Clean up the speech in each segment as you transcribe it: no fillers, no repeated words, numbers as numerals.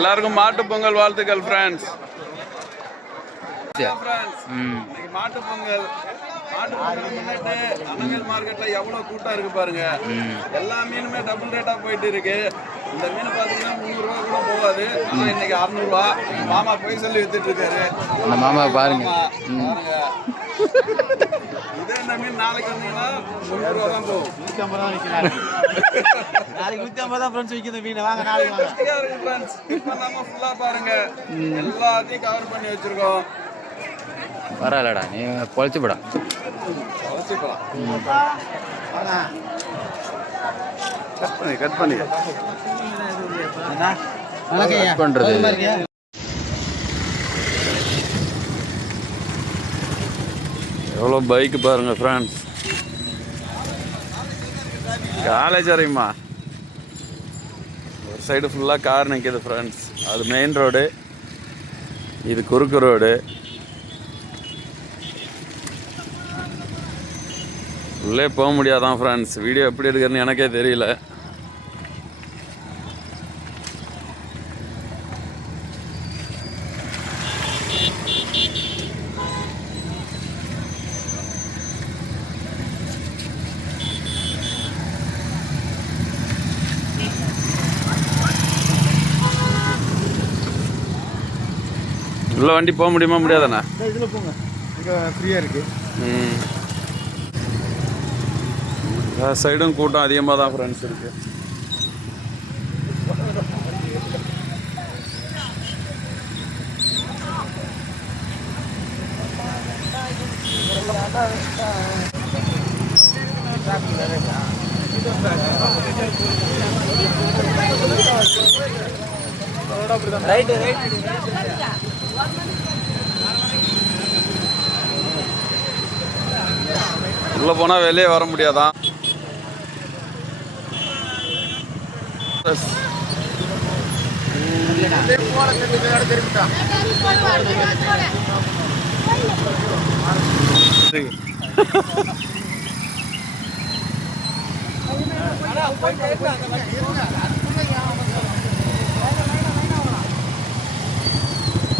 எல்லாருக்கும் மாட்டு பொங்கல் வாழ்த்துக்கள் ஃப்ரெண்ட்ஸ். மாட்டு பொங்கல் முன்னிட்டு அனங்கல் மார்க்கெட்ல எவ்வளவு கூட்டம் இருக்கு பாருங்க. எல்லா மீனுமே டபுள் ரேட்டா போயிட்டு இருக்கு. இந்த மீன் பாத்தீங்கன்னா 300 ரூபா கூட போகாது. ஆனா இன்னைக்கு 600 ரூபா. மாமா போய் சொல்லி வித்துட்டு இருக்காரு. மாமா பாருங்க. இதே இந்த மீன் நாளைக்கு வந்தீங்கன்னா 300 ரூபா தான் போகும். 150 தான் விற்கிறாரு. நாளைக்கு 150 தான் ஃப்ரெண்ட்ஸ் விற்கிற மீன். வாங்க நாளைக்கு வாங்க. இருக்கு ஃப்ரெண்ட்ஸ். பண்ணாம ஃபுல்லா பாருங்க. எல்லாத்தையும் கவர் பண்ணி வச்சிருக்கோம். பரவாயில்லடா, நீ பொழைச்சு போடா. கட் பண்ணி பண்றது. எவ்வளோ பைக்கு பாருங்க ஃப்ரெண்ட்ஸ். காலேஜ் வரையுமா ஒரு சைடு ஃபுல்லாக கார் நிற்கிது ஃப்ரெண்ட்ஸ். அது மெயின் ரோடு, இது குறுக்கு ரோடு. உள்ளே போக முடியாதான் ஃப்ரெண்ட்ஸ். வீடியோ எப்படி இருக்குன்னு எனக்கே தெரியல. உள்ள வண்டி போக முடியுமா முடியாதாண்ணா? இதில் போங்க, இங்கே ஃப்ரீயாக இருக்கு. சைடும் கூட்டம் அதிகமாக தான் ஃப்ரெண்ட்ஸ் இருக்கு. உள்ள போனா வெளியே வர முடியாதான்.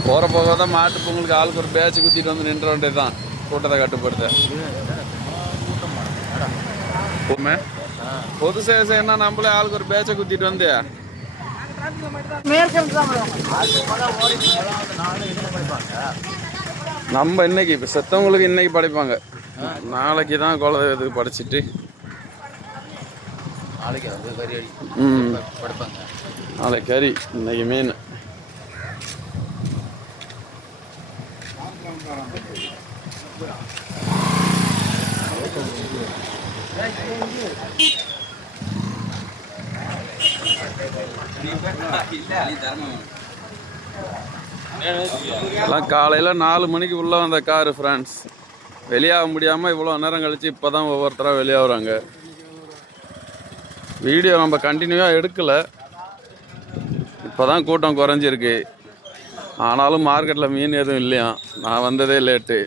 போற போக தான் மாட்டு பொங்கலுக்கு ஆளுக்கு ஒரு பேட்ச் குத்திட்டு வந்து நின்ற வேண்டியதுதான். கூட்டத்தை கட்டுப்படுத்த பொது சேவை செய்யணும்னா நம்மளே ஆளுக்கு ஒரு பேட்சை குத்திட்டு வந்து நம்ம இன்னைக்கு இப்போ செத்தவங்களுக்கு இன்னைக்கு படைப்பாங்க. நாளைக்கு தான் குழந்தை இதுக்கு படைச்சிட்டு நாளைக்கு கறி, இன்னைக்கு மீன். எல்லாம் காலையில் 4 மணிக்கு உள்ளே வந்த காரு ஃப்ரெண்ட்ஸ். வெளியாக முடியாமல் இவ்வளோ நேரம் கழித்து இப்போ தான் ஒவ்வொருத்தராக வெளியாகிறாங்க. வீடியோ நம்ம கண்டினியூவாக எடுக்கலை, இப்போ தான் கூட்டம் குறைஞ்சிருக்கு. ஆனாலும் மார்க்கெட்டில் மீன் எதுவும் இல்லையா. நான் வந்ததே லேட்டு.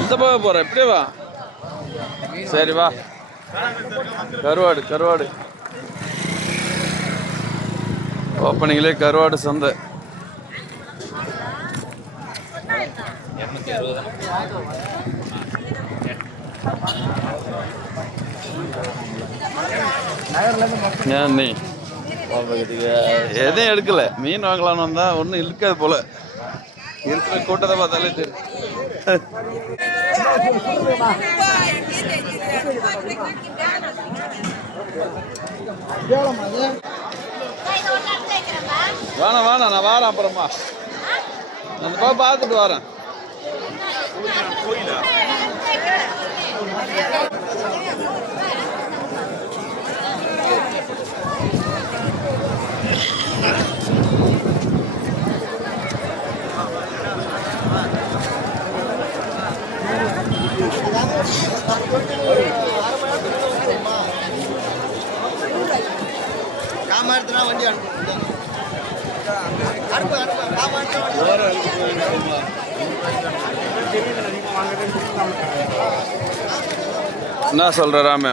இந்த போக போற எப்படி வா. சரி வா. கருவாடு கருவாடு ஓப்பனிங்லேயே கருவாடு சந்தை. ஏன் நீ எதையும் எடுக்கல? மீன் வாங்கலான்னு வந்தா ஒன்றும் இருக்காது போல. இருக்கிற கூட்டத்தை பார்த்தாலே தெரியும். வேணாம் வேணாம், நான் வரேன் அப்புறமா. அந்த போய் பார்த்துட்டு வரேன். மாத்தினா வண்டி அனுப்பு. என்ன சொல்ற ராம?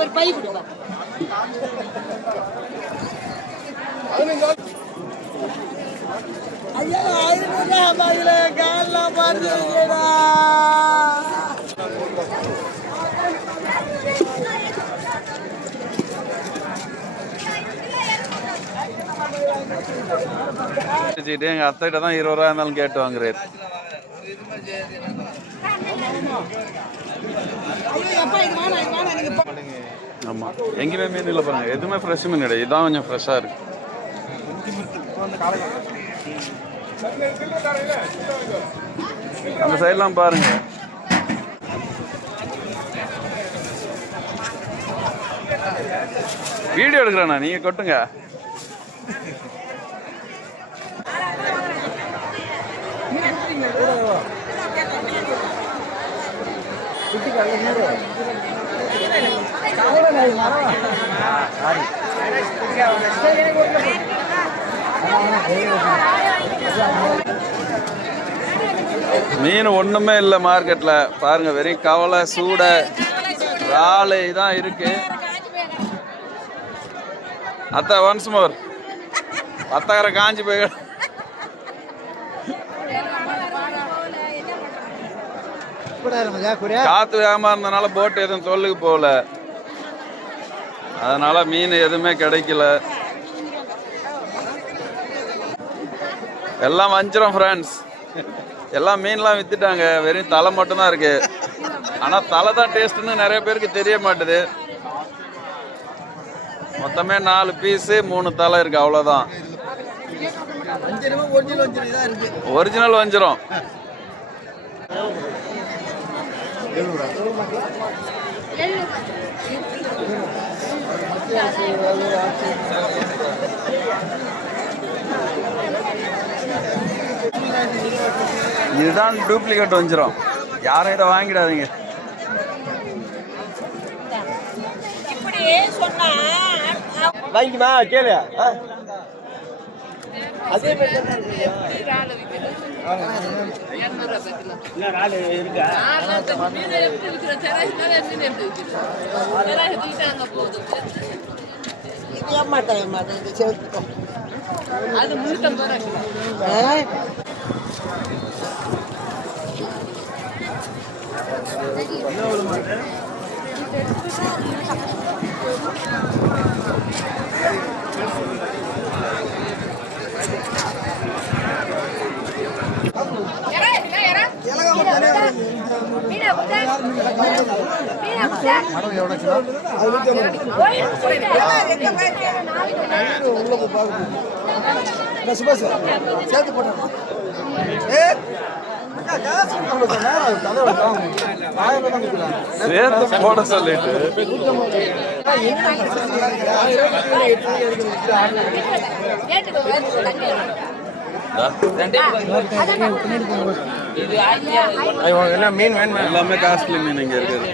ஒரு பை கொடுப்பா. ஐயா 500 கால்லாம் பார்த்துருக்கேடா. எங்க அத்தைகிட்ட தான் 20 ரூபா இருந்தாலும் கேட்டு வாங்குறாரு. ஆமா, எங்கேயுமே மீன் இல்லை பாருங்க, எதுவுமே ஃப்ரெஷ் மீன் கிடையாது. இதான் கொஞ்சம் ஃப்ரெஷ்ஷா இருக்கு. அந்த சைட்லாம் பாருங்க. வீடியோ எடுக்கிறேண்ணா, நீங்க கொட்டுங்க. மீன் ஒண்ணுமே இல்லை மார்க்கெட்ல பாருங்க. வெறும் கவலை, சூடை, இறால் இதான் இருக்கு. அத்தை ஒன்ஸ் மோர், பத்தாயிரம் காஞ்சி போய் காத்து வேகமா இருந்தனால போட்டு எதுவும் தொல்லுக்கு போகல, அதனால மீன் எதுவுமே கிடைக்கல. எல்லாம் வஞ்சிரம் ஃப்ரெண்ட்ஸ். எல்லாம் மீன்லாம் வித்துட்டாங்க, வெறும் தலை மட்டும்தான் இருக்கு. ஆனா தலை தான் டேஸ்ட்னு நிறைய பேருக்கு தெரிய மாட்டுது. மொத்தமே 4 பீஸு 3 தலை இருக்கு, அவ்வளோதான். ஒரிஜினல் வஞ்சிரம். இதுதான் டூப்ளிகேட் வஞ்சிரம், யாரும் இதை வாங்கிடாதீங்க. வாங்கிமா கேளு. அதே அது 350 சேர்த்து போட்டோம். சேர்த்து போட சொல்லிட்டு மீன் வேணும், எல்லாமே காஸ்ட்லி மீன் இங்க இருக்குது.